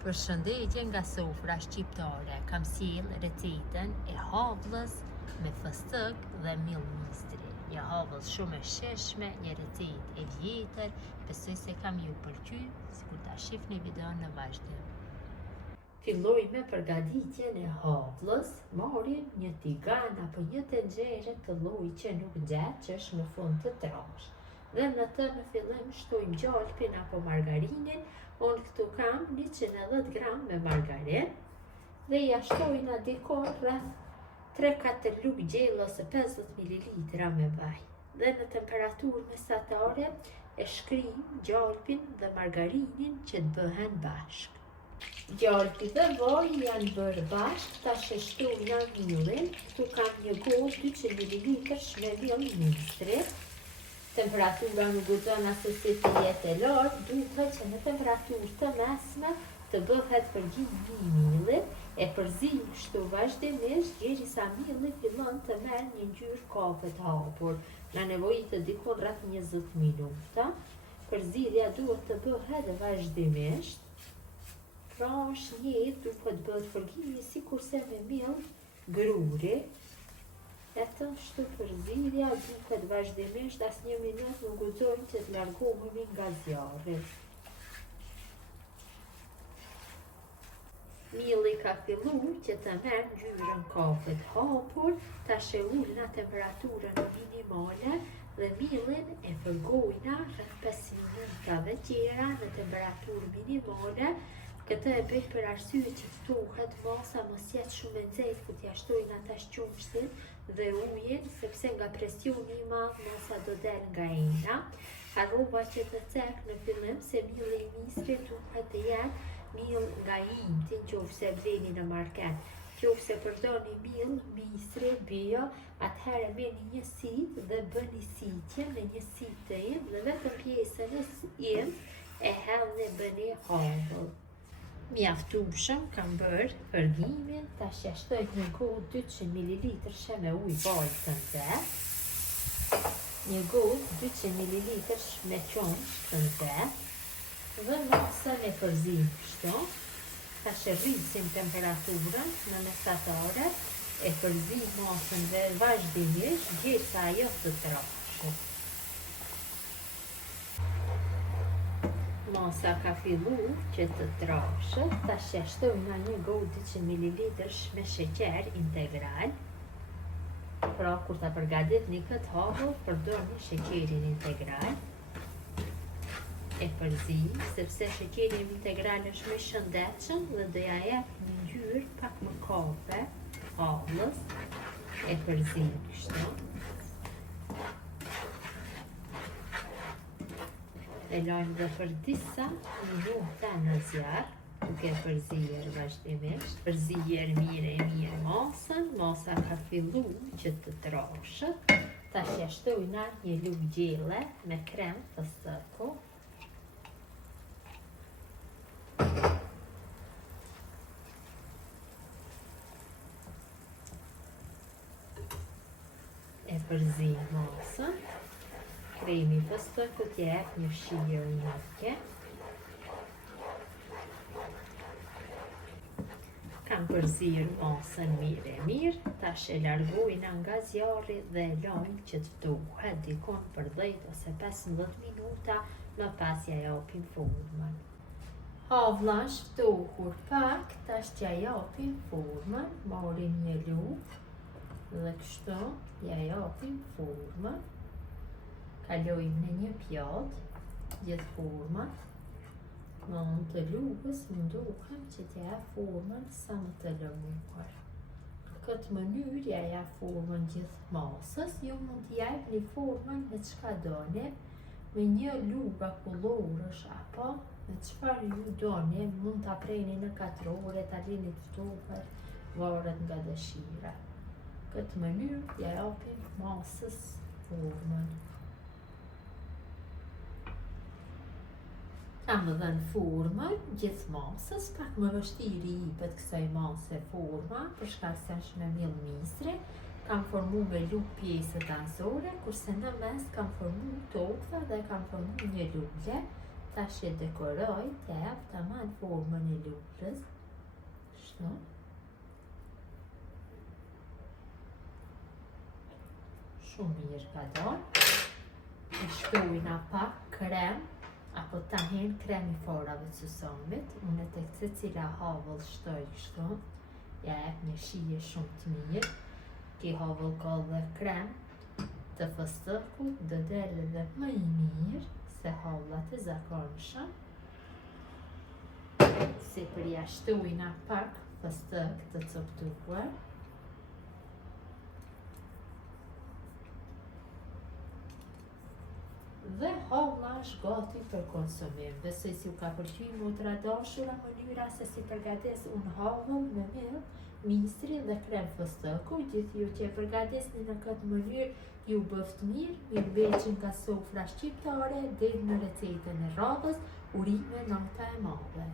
Përshëndetje nga sofra shqiptare, kam sjell recetën e havllës me fëstëk dhe miell mistri. Një havëll shumë e shijshme, një recetë e vjetër, besoj se kam ju pëlqy, sikur ta shihni videon në vazhdim. Filloj me përgatitjen e havllës. Marrim një tigan apo një tenxhere të lloj që nuk nxehet, që është në fund të trashë. Dhe në të në fillim shtojmë gjalpin apo margarinin. Unë këtu kam 110 gram me margarin dhe ja shtojna dikon rreth 3-4 lugë gjellë ose 50 ml me vaj. Dhe në temperaturë mesatare e shkrim gjalpin dhe margarinin që të bëhen bashk. Gjalpi dhe vaji janë bërë bashk, tash e shtojna miellin. Këtu kam një gozë 200 ml me miell mistri. Temperatura nuk guxon se si të jetë e lartë, duhet që në temperaturë të mesme të bëhet përgjithësi i miellit, e përzij kështu vazhdimisht derisa mielli fillon të merr një ngjyrë kafe të hapur. Na nevojitet dikon rreth 20 minuta. Përzierja duhet të bëhet vazhdimisht. Pra është njëjtë, duhet bëhet përgjithësi sikurse me miell gruri. Eto shtu përzierja duhet vazhdimisht, as 1 minutë nuk guxojmë që të largohemi nga zjarri. Mielli ka filluar që të merr ngjyrën kafe të hapur, tash e ulna temperaturën minimale dhe miellin e përgojna rreth 5 minutave tjera në temperaturë minimale. Këtë e bëj për arsye që ftohet masa mos jetë shumë e nxehtë kur t'ia shtojna tash qumshtin dhe ujin, sepse nga presioni i madh masa do del nga ena. Harrova që të cek në fillim se mielli i mistrit duhet të jetë miell nga imti, nëse bleni në market. Nëse përdorni miell mistri bio, atëherë merrni një sitë dhe bëni sitje me një sitë të im dhe vetëm pjesën e im e hellni bëni havëll. Mjaftueshëm kam bërë përgimin, tash ja shtoj një gotë 200 ml me ujë bardhë të nxehtë, një gotë 200 ml me qumsh të nxehtë dhe masën e përzim kështu. Tash e rrisim temperaturën në mesatare, e përzim masën dhe vazhdimisht derisa ajo të trashë. Masa ka filluar që të trashët, tash ja shtojna një gotë 200 ml me sheqer integral. Pra kur ta përgatitni këtë havëll, përdorni sheqerin integral. E përzim, sepse sheqeri integral është më i shëndetshëm dhe do ja jep një ngjyrë pak më kafe havëllës. E përzim kështu. E lajmë dhe për disa minuta në zjarr, duke përzier vazhdimisht. Përzier mirë masën, masa ka filluar që të trashët. Tash ja shtojna një lugë gjelle me krem fëstëku. E përzim masën. Kremi fëstëku t'jep një shijë unike. Kam përzier masën mirë, tash e largojna nga zjarri dhe e lajm që të ftohet dikon për 10 ose 15 minuta, më pas ja japim formën. Havlla është ftohur pak, tash ja japim formën, marrim një lugë dhe kështu ja japim formën. Kalojmë në një pjatë gjithë format. Në unë të lugës mundohem që t'ja jap formën sa më të lëmuar. Në këtë mënyrë ja jap formën gjithë masës. Ju mund t'ja jepni formën me çka doni, me një lugë akullorësh apo me çfarë ju doni. Mund ta preni në 4 ore, ta lini të ftohet, varet nga dëshira. Këtë mënyrë ja japim masës formën. Kam dhënë formën gjithë masës, pak më vështirë i jepet kësaj mase forma, për shkak se është me miell mistri. Kam formuar me lugë pjesët anësore, kurse në mes kam formuar tokë dhe kam formuar një lule. Tash e dekoroj të jap tamam formën e luprës. Kështu. Shumë mirë ka dalë. E shtojna pak krem, apo tahin krem i forave të susamit. Unë tek secila havull shtoj kështu. Ja jep një shije shumë të mirë. Ki havull ka dhe krem të fëstëkut, do del edhe më i mirë se havullat e zakonshëm. Si përjashtojna pak fëstëk të coptuar. Dhe havulla është gati për konsumim. Besoj si u ka pëlqy motra dashura mënyra se si përgatis unë havull me milk, mistri dhe krem fëstëku. Gjithë ju që e përgatisni në këtë mënyrë ju bëft mirë, mirëbeqen nga sofra shqiptare, deri në recetën e radhës, urime nata e madhe.